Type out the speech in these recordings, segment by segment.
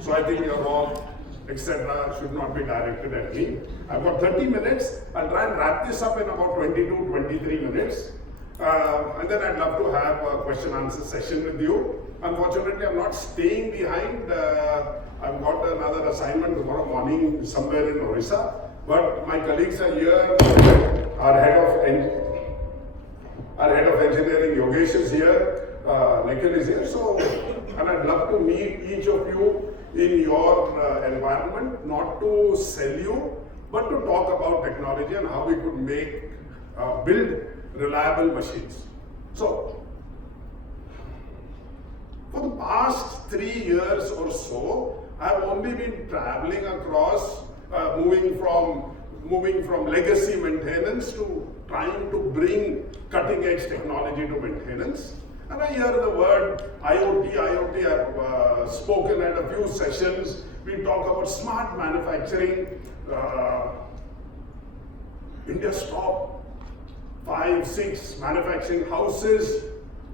So I think your all, etc. should not be directed at me. I've got 30 minutes. I'll try and wrap this up in about 22, 23 minutes. And then I'd love to have a question answer session with you. Unfortunately, I'm not staying behind. I've got another assignment tomorrow morning somewhere in Orissa. But my colleagues are here. Our head of engineering, Yogesh, is here. Nikhil is here. So, and I'd love to meet each of you in your environment, not to sell you, but to talk about technology and how we could build reliable machines. So, for the past 3 years or so, I've only been traveling across, moving from legacy maintenance to trying to bring cutting edge technology to maintenance. And I hear the word IIOT. I've spoken at a few sessions. We talk about smart manufacturing. India's top 5, 6 manufacturing houses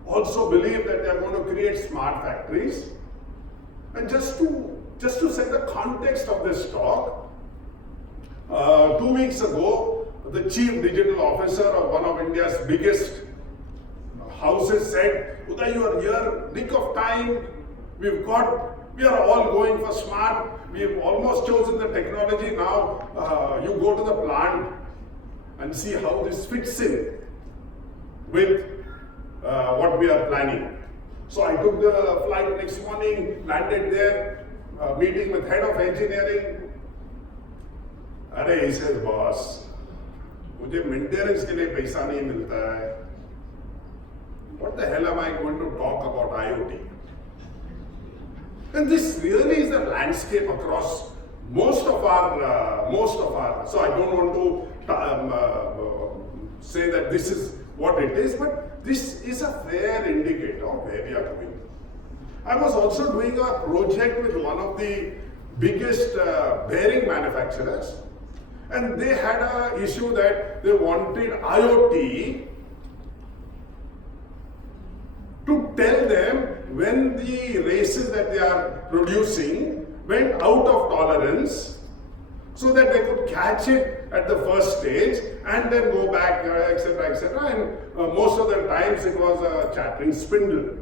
also believe that they are going to create smart factories. And just to set the context of this talk, 2 weeks ago, the chief digital officer of one of India's biggest houses said, Uday, you are here, nick of time. We are all going for smart. We've almost chosen the technology now. You go to the plant and see how this fits in with what we are planning. So I took the flight next morning, landed there, meeting with head of engineering. He says, boss, मुझे maintenance के लिए पैसा नहीं मिलता है. What the hell am I going to talk about IoT? And this really is the landscape across most of our. So I don't want to say that this is what it is, but this is a fair indicator of where we are going. I was also doing a project with one of the biggest bearing manufacturers, and they had an issue that they wanted IoT to tell them when the races that they are producing went out of tolerance, so that they could catch it at the first stage and then go back, etc., etc. And most of the times it was a chattering spindle.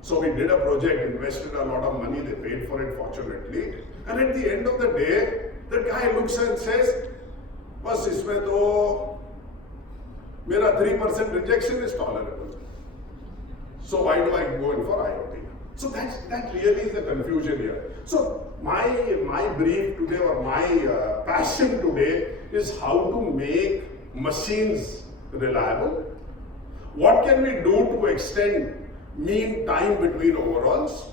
So we did a project, invested a lot of money, they paid for it fortunately. And at the end of the day, the guy looks and says, "Bas isme to mera 3% rejection is tolerable. So why do I go in for IoT?" So that really is the confusion here. So my brief today, or my passion today, is how to make machines reliable. What can we do to extend mean time between overhauls?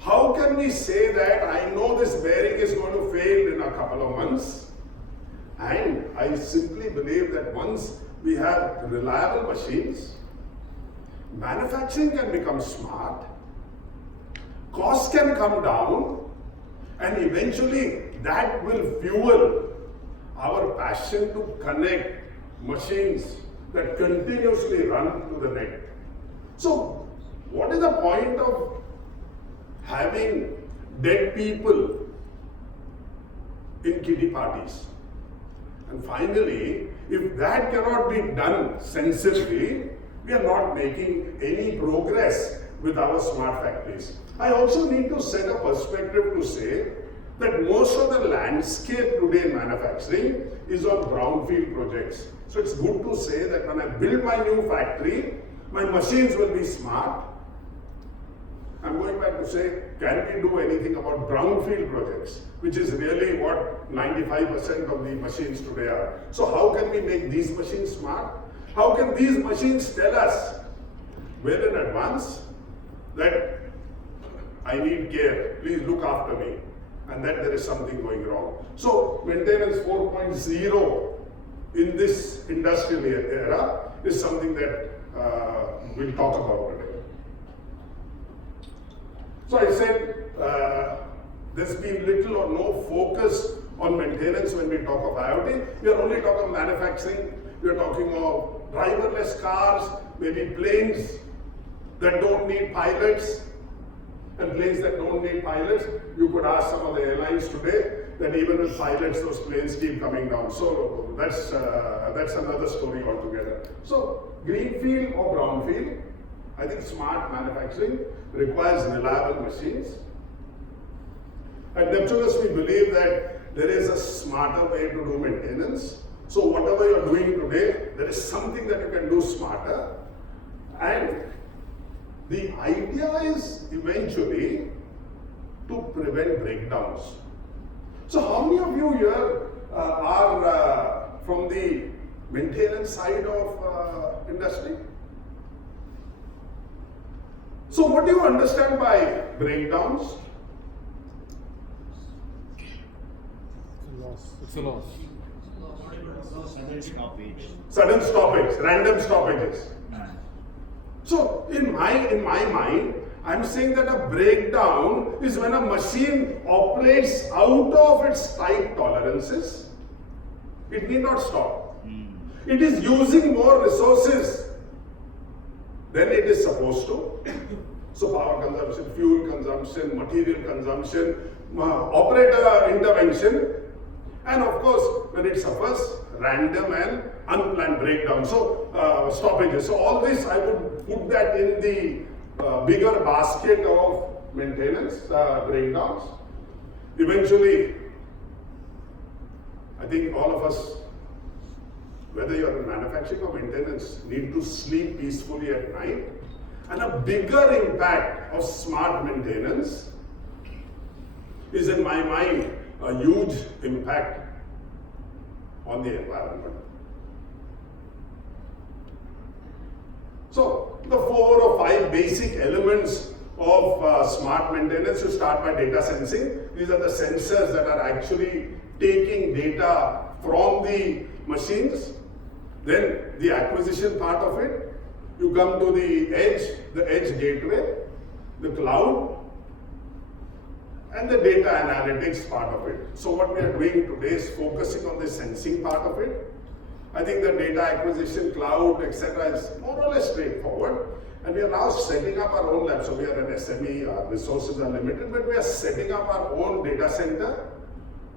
How can we say that I know this bearing is going to fail in a couple of months? And I simply believe that once we have reliable machines, manufacturing can become smart, costs can come down, and eventually that will fuel our passion to connect machines that continuously run to the net. So, what is the point of having dead people in kiddie parties? And finally, if that cannot be done sensibly, we are not making any progress with our smart factories. I also need to set a perspective to say that most of the landscape today in manufacturing is on brownfield projects. So it's good to say that when I build my new factory, my machines will be smart. I'm going back to say, can we do anything about brownfield projects, which is really what 95% of the machines today are. So how can we make these machines smart? How can these machines tell us well in advance that I need care, please look after me, and that there is something going wrong. So maintenance 4.0 in this industrial era is something that we'll talk about today. So I said there's been little or no focus on maintenance when we talk of IoT. We are only talking of manufacturing. We are talking of driverless cars, maybe planes that don't need pilots. And planes that don't need pilots, you could ask some of the airlines today that even with pilots, those planes keep coming down. So that's another story altogether. So greenfield or brownfield, I think smart manufacturing requires reliable machines. At Neptunus, we believe that there is a smarter way to do maintenance. So whatever you're doing today, there is something that you can do smarter. And the idea is eventually to prevent breakdowns. So how many of you here are from the maintenance side of industry? So what do you understand by breakdowns? It's a loss. Sudden stoppage, random stoppages. So in my mind, I'm saying that a breakdown is when a machine operates out of its tight tolerances. It need not stop. It is using more resources than it is supposed to. So power consumption, fuel consumption, material consumption, operator intervention, and of course when it suffers random and unplanned breakdown. So stoppages. So all this I would put that in the bigger basket of maintenance breakdowns. Eventually, I think all of us, whether you're in manufacturing or maintenance, need to sleep peacefully at night. And a bigger impact of smart maintenance is, in my mind, a huge impact on the environment. So the 4 or 5 basic elements of smart maintenance, you start by data sensing. These are the sensors that are actually taking data from the machines. Then the acquisition part of it. You come to the edge gateway, the cloud, and the data analytics part of it. So what we are doing today is focusing on the sensing part of it. I think the data acquisition, cloud, etc. is more or less straightforward. And we are now setting up our own lab. So we are an SME, our resources are limited, but we are setting up our own data center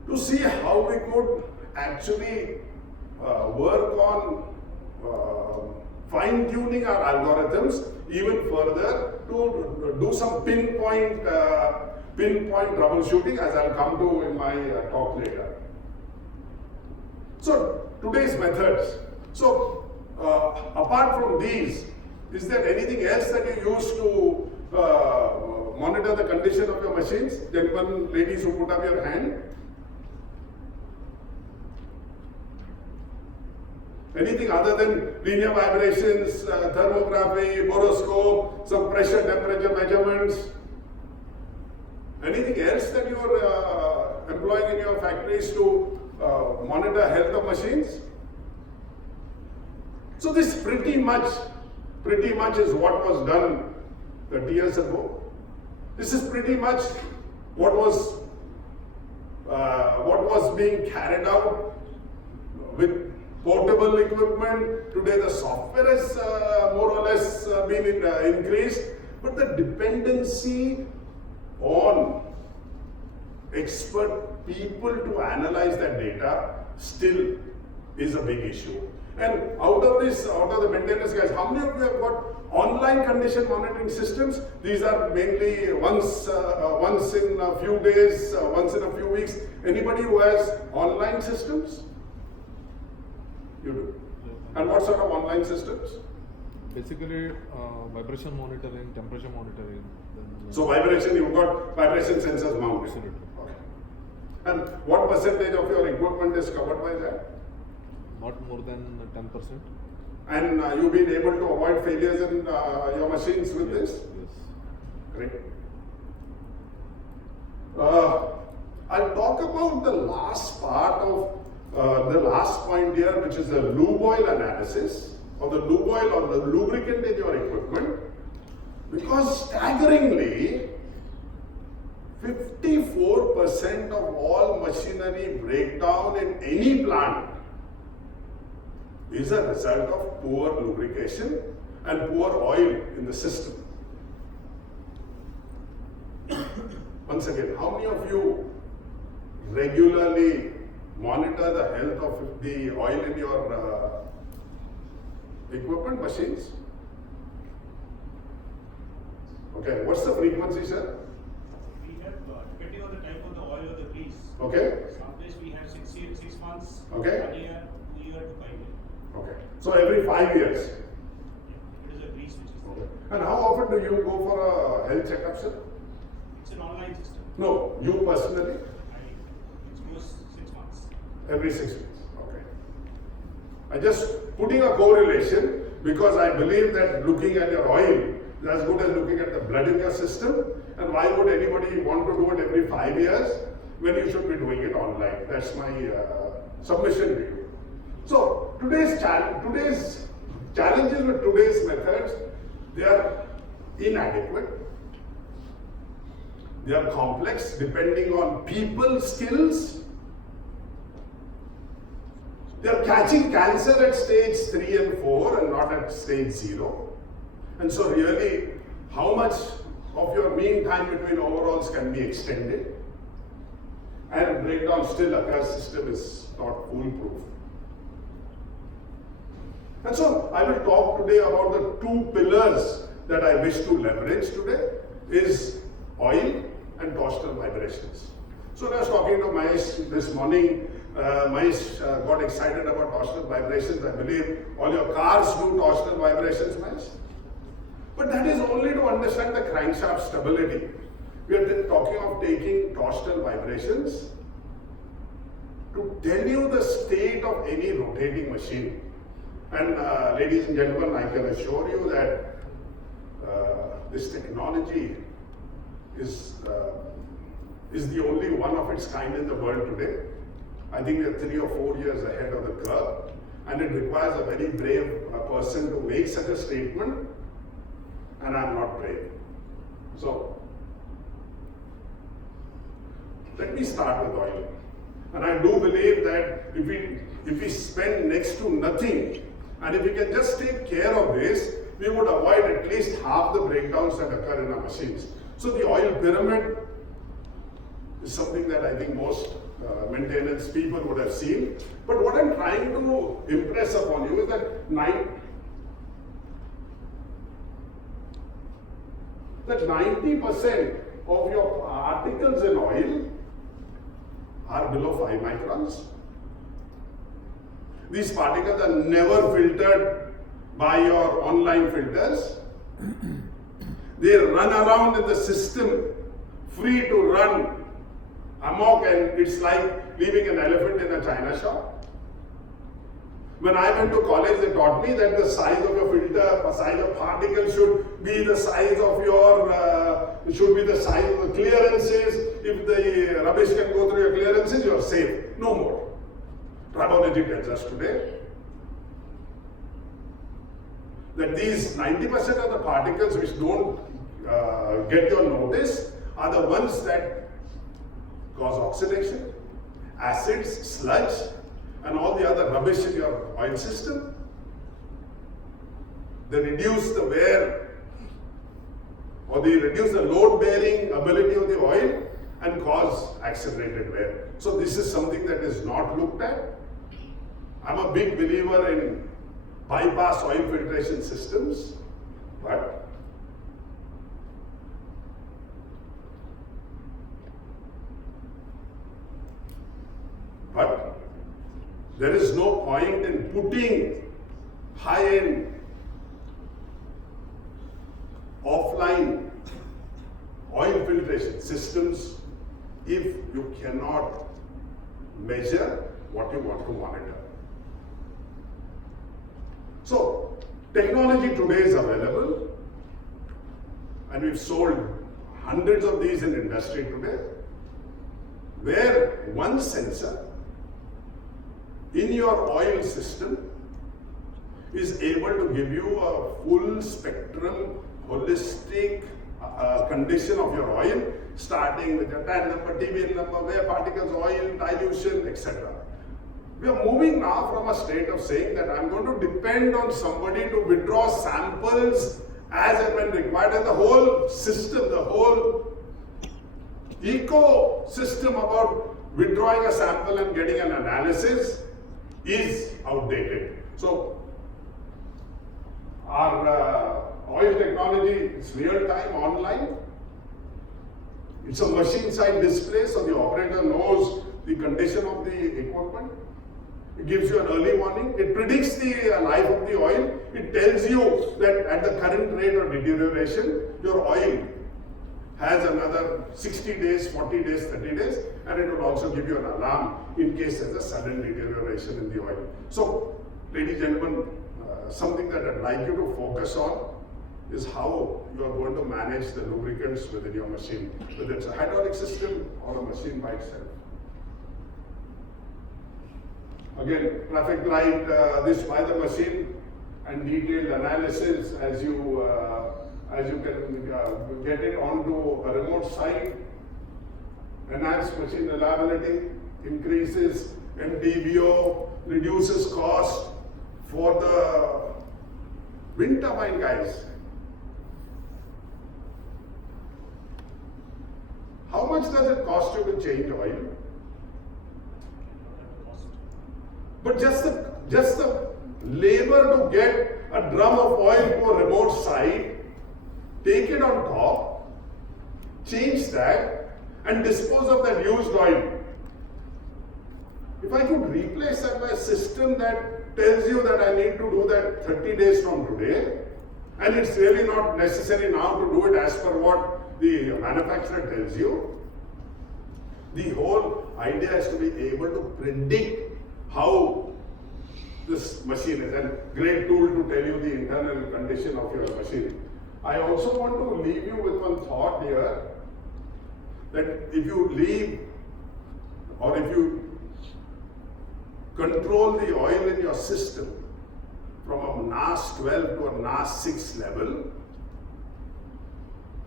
to see how we could actually work on fine-tuning our algorithms even further to do some pinpoint troubleshooting, as I'll come to in my talk later. So today's methods. So apart from these, is there anything else that you use to monitor the condition of your machines? Gentlemen, ladies who put up your hand. Anything other than linear vibrations, thermography, boroscope, some pressure temperature measurements? Anything else that you are employing in your factories to monitor health of machines? So this pretty much is what was done 30 years ago. This is pretty much what was being carried out with portable equipment. Today the software has more or less been increased, but the dependency on expert people to analyze that data still is a big issue. And out of the maintenance guys, how many of you have got online condition monitoring systems? These are mainly once in a few days, once in a few weeks. Anybody who has online systems? You do. And what sort of online systems? Basically, vibration monitoring, temperature monitoring. So vibration, you've got vibration sensors mounted. Absolutely. Okay. And what percentage of your equipment is covered by that? Not more than 10%. And you've been able to avoid failures in your machines with this? Yes. Great. I'll talk about the last part of the last point here, which is the lube oil analysis, or the lube oil or the lubricant in your equipment, because staggeringly 54% of all machinery breakdown in any plant is a result of poor lubrication and poor oil in the system. Once again, how many of you regularly monitor the health of the oil in your equipment, machines? Okay, what's the frequency, sir? We have, depending on the type of the oil or the grease. Okay. Some days we have 6 months, Okay. 1 year, 2 year to 5 years. Okay. So every 5 years. Yeah, it is a grease which is Okay. there. And how often do you go for a health checkup, sir? It's an online system. No, you personally? It goes 6 months. Every 6 weeks. Okay. I just putting a correlation because I believe that looking at your oil is as good as looking at the blood in your system. And why would anybody want to do it every 5 years when you should be doing it online? That's my submission to you. So today's challenges with today's methods, they are inadequate. They are complex depending on people's skills. They are catching cancer at stage 3 and 4 and not at stage 0. And so really, how much of your mean time between overalls can be extended? And breakdown still occurs, system is not foolproof. And so I will talk today about the 2 pillars that I wish to leverage today is oil and torsional vibrations. So when I was talking to Mahesh this morning, Mahesh got excited about torsional vibrations. I believe all your cars do torsional vibrations, Mahesh. But that is only to understand the crankshaft stability. We are then talking of taking torsional vibrations to tell you the state of any rotating machine. And ladies and gentlemen, I can assure you that this technology is the only one of its kind in the world today. I think we are 3 or 4 years ahead of the curve, and it requires a very brave person to make such a statement, and I'm not brave. So, let me start with oil. And I do believe that if we spend next to nothing, and if we can just take care of this, we would avoid at least half the breakdowns that occur in our machines. So the oil pyramid is something that I think most maintenance people would have seen. But what I'm trying to impress upon you is that 90% of your particles in oil are below 5 microns. These particles are never filtered by your online filters. They run around in the system, free to run amok, and it's like leaving an elephant in a china shop. When I went to college, they taught me that the size of your filter, the size of particle should be the size of your, should be the size of the clearances. If the rubbish can go through your clearances, you are safe. No more. Tribology tells us today that these 90% of the particles which don't get your notice are the ones that cause oxidation, acids, sludge, and all the other rubbish in your oil system. They reduce the wear, or they reduce the load-bearing ability of the oil and cause accelerated wear. So this is something that is not looked at. I'm a big believer in bypass oil filtration systems, but there is no point in putting high-end offline oil filtration systems if you cannot measure what you want to monitor. So, technology today is available, and we've sold hundreds of these in industry today, where one sensor in your oil system is able to give you a full spectrum, holistic condition of your oil, starting with your TAN number, TBN number, wear particles, oil, dilution, etc. We are moving now from a state of saying that I'm going to depend on somebody to withdraw samples as and when required, and the whole system, the whole ecosystem about withdrawing a sample and getting an analysis is outdated. So our oil technology is real time online. It's a machine side display, so the operator knows the condition of the equipment. It gives you an early warning. It predicts the life of the oil. It tells you that at the current rate of deterioration, your oil has another 60 days, 40 days, 30 days, and it will also give you an alarm in case there's a sudden deterioration in the oil. So, ladies and gentlemen, something that I'd like you to focus on is how you are going to manage the lubricants within your machine, whether it's a hydraulic system or a machine by itself. Again, traffic light, this by the machine, and detailed analysis as you can get it onto a remote site. Enhanced machine reliability, increases MDVO, reduces cost for the wind turbine guys. How much does it cost you to change oil? But just the labor to get a drum of oil to a remote site, take it on top, change that, and dispose of that used oil. If I could replace that by a system that tells you that I need to do that 30 days from today, and it's really not necessary now to do it as per what the manufacturer tells you, the whole idea is to be able to predict how this machine is, and great tool to tell you the internal condition of your machine. I also want to leave you with one thought here, that if you leave or if you control the oil in your system from a NAS 12 to a NAS 6 level,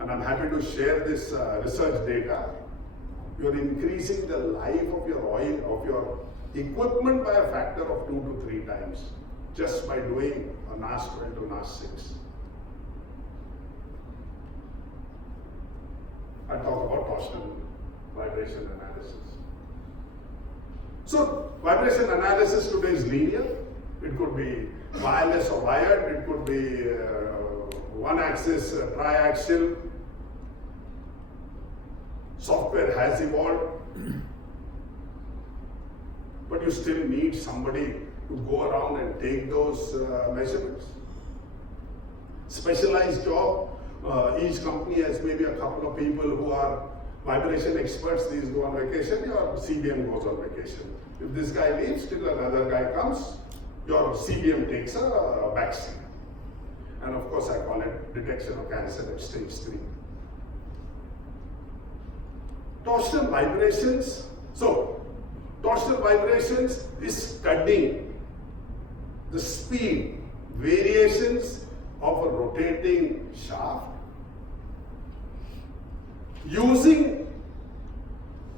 and I'm happy to share this research data, you're increasing the life of your oil, of your equipment by a factor of 2 to 3 times just by doing a NAS 12 to NAS 6. I talk about torsional vibration analysis. So, vibration analysis today is linear. It could be wireless or wired. It could be one axis, triaxial. Software has evolved. But you still need somebody to go around and take those measurements. Specialized job. Each company has maybe a couple of people who are vibration experts. These go on vacation, your CBM goes on vacation. If this guy leaves, still another guy comes, your CBM takes a backseat. And of course, I call it detection of cancer at stage 3. Torsional vibrations. So, torsional vibrations is studying the speed variations of a rotating shaft using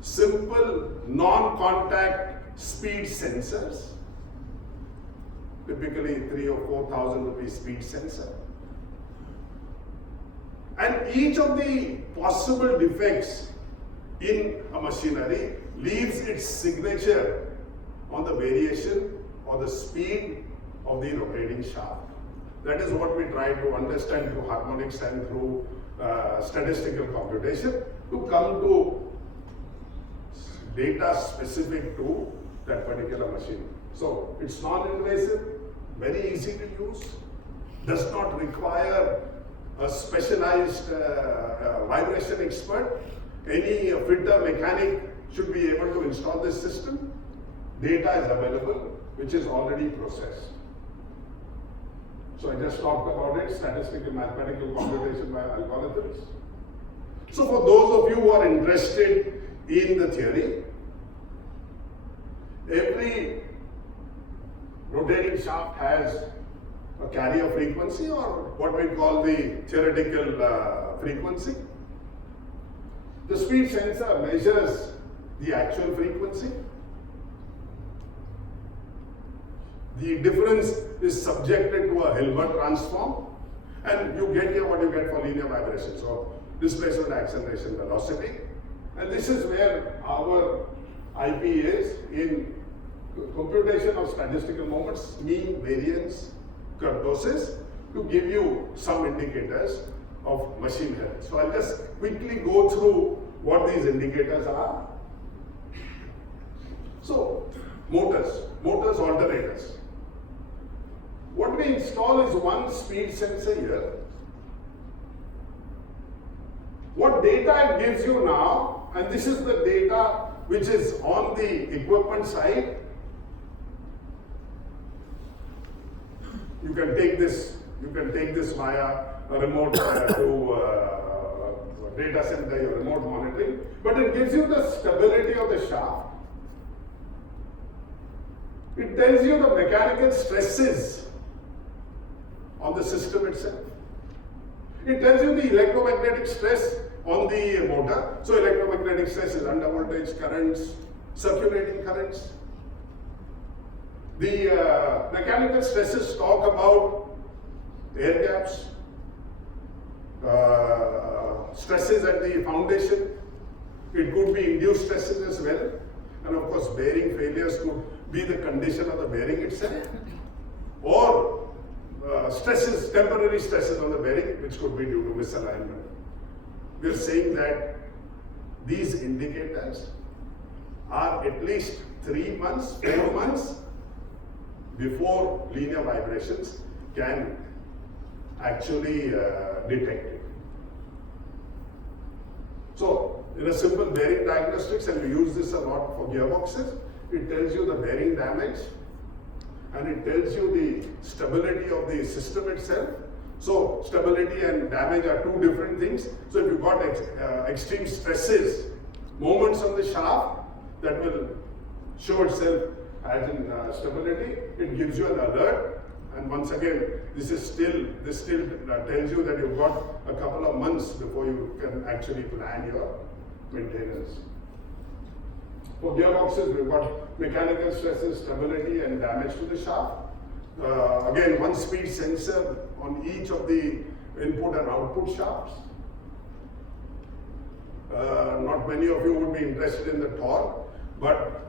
simple non-contact speed sensors, typically 3,000 or 4,000 rupee speed sensor. And each of the possible defects in a machinery leaves its signature on the variation or the speed of the rotating shaft. That is what we try to understand through harmonics and through statistical computation to come to data specific to that particular machine. So it's non-invasive, very easy to use, does not require a specialized vibration expert. Any fitter, mechanic should be able to install this system. Data is available, which is already processed. So I just talked about it, statistical mathematical computation by algorithms. So for those of you who are interested in the theory, every rotating shaft has a carrier frequency, or what we call the theoretical frequency. The speed sensor measures the actual frequency. The difference is subjected to a Hilbert transform, and you get here what you get for linear vibration. So displacement, acceleration, velocity. And this is where our IP is in computation of statistical moments, mean, variance, kurtosis, to give you some indicators of machine health. So I'll just quickly go through what these indicators are. So, motors, alternators. What we install is one speed sensor here. What data it gives you now, and this is the data which is on the equipment side. You can take this via a remote to data center, your remote monitoring, but it gives you the stability of the shaft. It tells you the mechanical stresses on the system itself. It tells you the electromagnetic stress on the motor. So electromagnetic stress is under voltage currents, circulating currents. The mechanical stresses talk about air gaps, stresses at the foundation. It could be induced stresses as well. And of course, bearing failures could be the condition of the bearing itself. Or stresses, temporary stresses on the bearing, which could be due to misalignment. We are saying that these indicators are at least 3 months, 4 months before linear vibrations can actually detect it. So, in a simple bearing diagnostics, and we use this a lot for gearboxes, it tells you the bearing damage and it tells you the stability of the system itself. So, stability and damage are two different things. So, if you've got extreme stresses, moments on the shaft, that will show itself as in stability. It gives you an alert. And once again, this still tells you that you've got a couple of months before you can actually plan your maintenance. For gearboxes, we've got mechanical stresses, stability, and damage to the shaft. Again, one speed sensor on each of the input and output shafts. Not many of you would be interested in the torque, but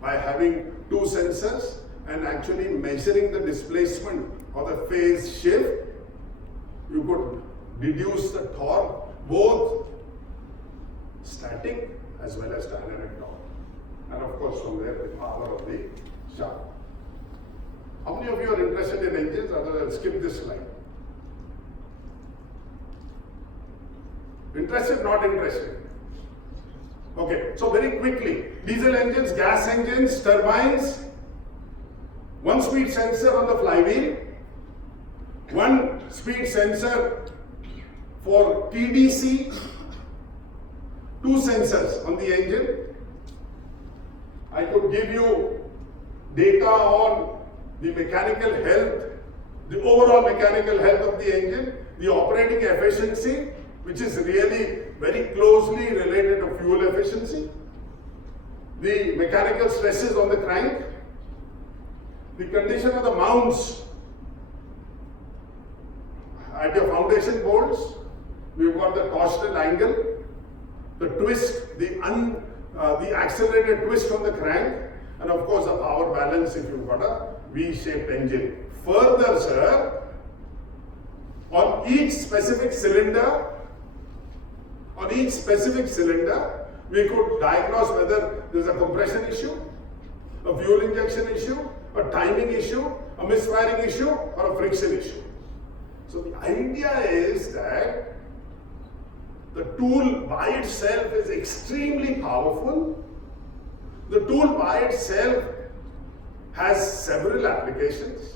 by having two sensors and actually measuring the displacement or the phase shift, you could deduce the torque, both static as well as dynamic torque. And of course, from there, the power of the shaft. How many of you are interested in engines? Otherwise, skip this slide. Interested, not interested? Okay, so very quickly, diesel engines, gas engines, turbines, one speed sensor on the flywheel, one speed sensor for TDC, two sensors on the engine. I could give you data on the mechanical health, the overall mechanical health of the engine, the operating efficiency, which is really very closely related to fuel efficiency, the mechanical stresses on the crank, the condition of the mounts at your foundation bolts. We've got the torsional angle, the twist, the accelerated twist on the crank, and of course the power balance if you've got a V-shaped engine. Further, sir, on each specific cylinder, we could diagnose whether there's a compression issue, a fuel injection issue, a timing issue, a misfiring issue, or a friction issue. So the idea is that the tool by itself is extremely powerful. The tool by itself has several applications.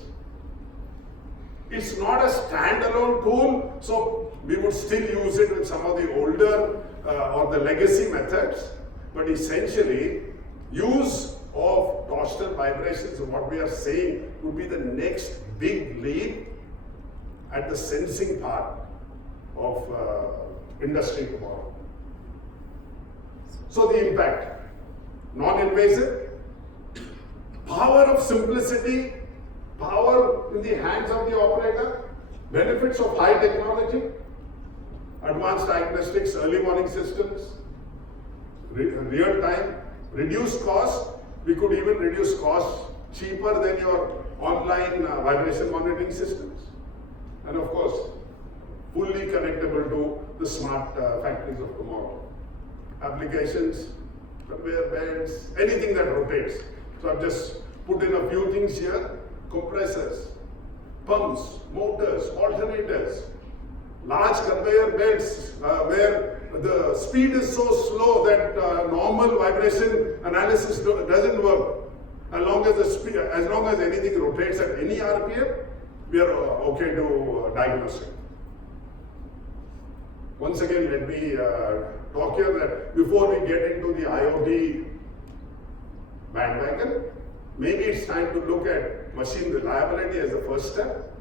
It's not a standalone tool, so we would still use it with some of the older or the legacy methods, but essentially use of torsional vibrations, what we are saying would be the next big leap at the sensing part of industry tomorrow. So the impact, non-invasive, power of simplicity, power in the hands of the operator, benefits of high technology, advanced diagnostics, early warning systems, real time, reduce cost. We could even reduce costs cheaper than your online vibration monitoring systems. And of course, fully connectable to the smart factories of tomorrow. Applications, conveyor belts, anything that rotates. So I've just put in a few things here. Compressors, pumps, motors, alternators, large conveyor belts where the speed is so slow that normal vibration analysis doesn't work. As long as the speed, as long as anything rotates at any RPM, we are okay to diagnose it. Once again, let me talk here that before we get into the IIOT bandwagon, maybe it's time to look at machine reliability as the first step.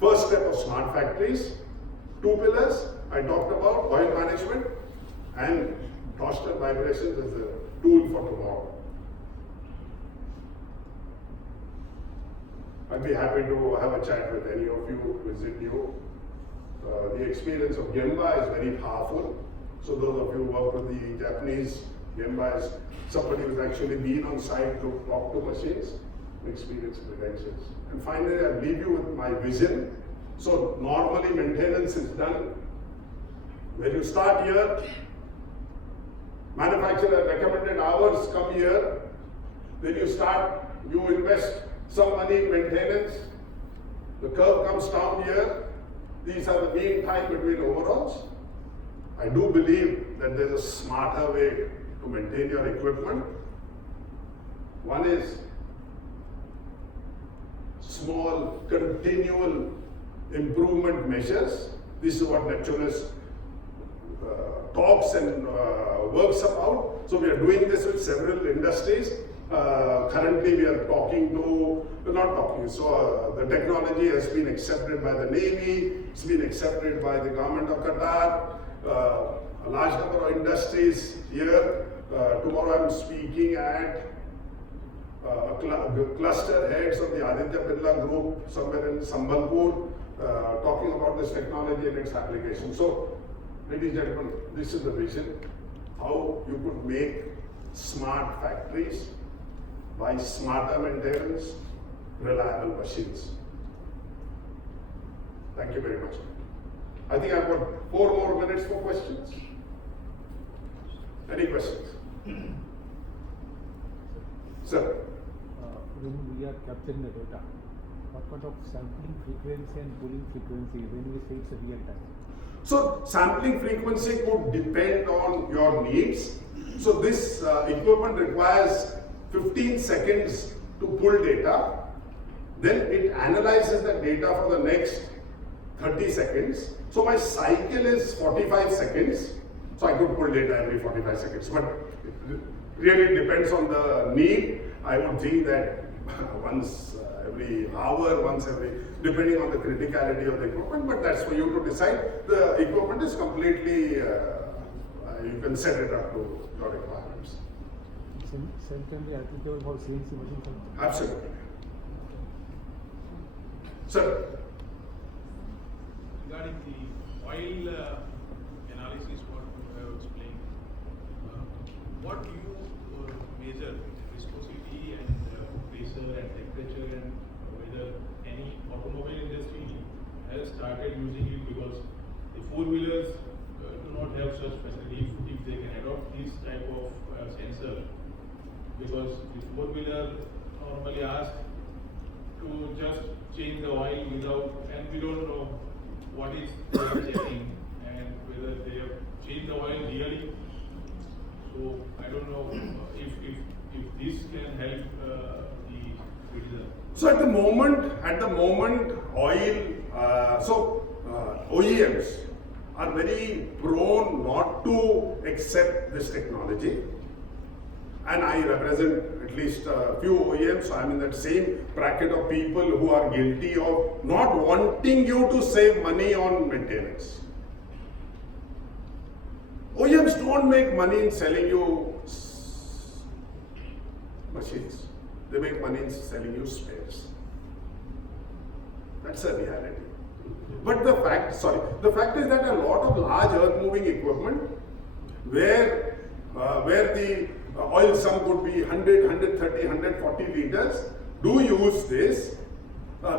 First step of smart factories, two pillars I talked about, oil management and torsional vibrations as a tool for tomorrow. I'd be happy to have a chat with any of you, visit you. The experience of Gemba is very powerful. So those of you who work with the Japanese, Gemba is somebody who's actually been on site to talk to machines, experience credentials. And finally, I'll leave you with my vision. So normally maintenance is done when you start here, manufacturer recommended hours come here, then you start, you invest some money in maintenance, the curve comes down here, these are the mean time between overalls. I do believe that there's a smarter way to maintain your equipment. One is small, continual improvement measures. This is what Neptunus talks and works about. So we are doing this with several industries. Currently we are talking to, the technology has been accepted by the Navy, it's been accepted by the government of Qatar, a large number of industries here. Tomorrow I'm speaking at cluster heads of the Aditya Birla Group somewhere in Sambalpur, talking about this technology and its application. So, ladies and gentlemen, this is the vision, how you could make smart factories by smarter maintenance, reliable machines. Thank you very much. I think I've got 4 more minutes for questions. Any questions? Sir. When we are capturing the data, what kind of sampling frequency and pulling frequency when we say it's a real time? So sampling frequency could depend on your needs. So this equipment requires 15 seconds to pull data. Then it analyzes the data for the next 30 seconds. So my cycle is 45 seconds. So I could pull data every 45 seconds. But it really depends on the need. I would think that once every hour, once every, depending on the criticality of the equipment, but that's for you to decide. The equipment is completely, you can set it up to your requirements. Same can be applicable for CNC machine? Absolutely. Sir. Regarding the oil analysis, what you have explained, what do you measure viscosity and pressure and temperature, and whether any automobile industry has started using it, because the four-wheelers do not have such facility if they can adopt this type of sensor, because the four-wheeler normally ask to just change the oil without, and we don't know what is they are checking and whether they have changed the oil really. So I don't know if this can help the user. So at the moment, oil, OEMs are very prone not to accept this technology. And I represent at least a few OEMs, so I'm in that same bracket of people who are guilty of not wanting you to save money on maintenance. OEMs don't make money in selling you machines. They make money in selling you spares. That's a reality. But the fact is that a lot of large earth moving equipment where where the oil sum could be 100, 130, 140 liters, do use this.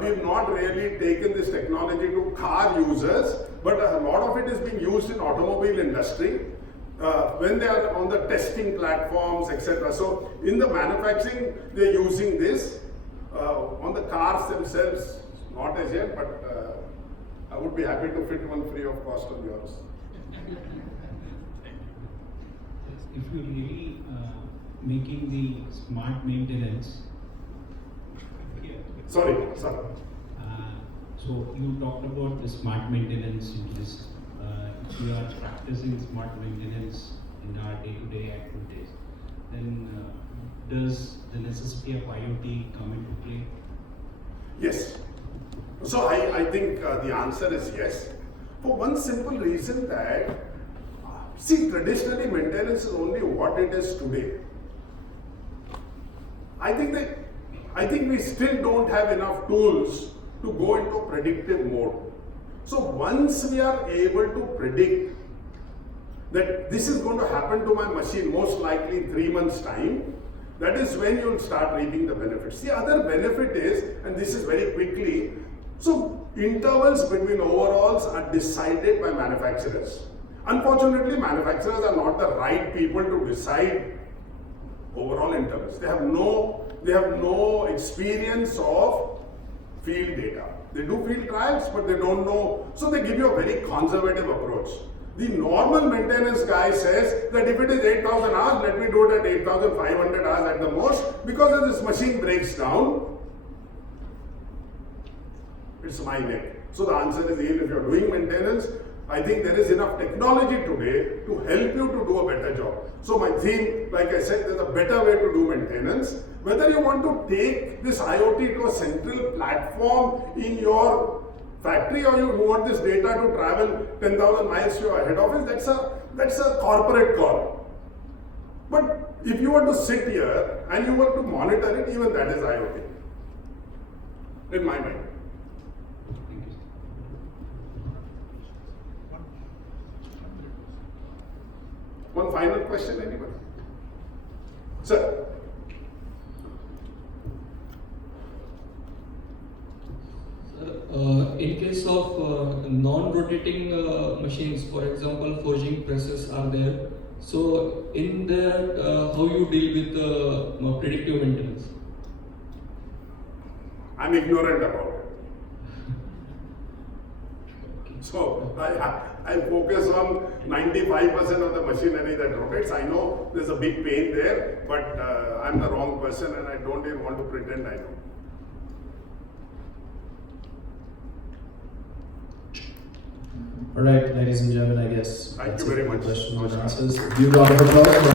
We've not really taken this technology to car users, but a lot of it is being used in automobile industry when they are on the testing platforms, etc. So in the manufacturing, they're using this. On the cars themselves, not as yet, but I would be happy to fit one free of cost on yours. If you're really making the smart maintenance, Sorry. so you talked about the smart maintenance, which is if we are practicing smart maintenance in our day-to-day activities, then does the necessity of IoT come into play? Yes. So I think the answer is yes. For one simple reason that, see, traditionally maintenance is only what it is today. I think we still don't have enough tools to go into predictive mode. So once we are able to predict that this is going to happen to my machine most likely in 3 months' time, that is when you'll start reaping the benefits. The other benefit is, and this is very quickly, so intervals between overalls are decided by manufacturers. Unfortunately, manufacturers are not the right people to decide overall intervals. They have no experience of field data. They do field trials, but they don't know. So they give you a very conservative approach. The normal maintenance guy says that if it is 8,000 hours, let me do it at 8,500 hours at the most, because if this machine breaks down, it's my neck. So the answer is, even if you're doing maintenance, I think there is enough technology today to help you to do a better job. So my theme, like I said, there's a better way to do maintenance. Whether you want to take this IoT to a central platform in your factory, or you want this data to travel 10,000 miles to your head office, that's a corporate call. But if you were to sit here and you were to monitor it, even that is IoT, in my mind. Thank you. One final question, anybody? Sir. In case of non-rotating machines, for example, forging presses are there. So, in that, how you deal with predictive maintenance? I'm ignorant about it. So I focus on 95% of the machinery that rotates. I know there's a big pain there, but I'm the wrong person and I don't even want to pretend I know. All right, ladies and gentlemen, I guess Thank that's you very it for much. questions and answers. Give a round of applause.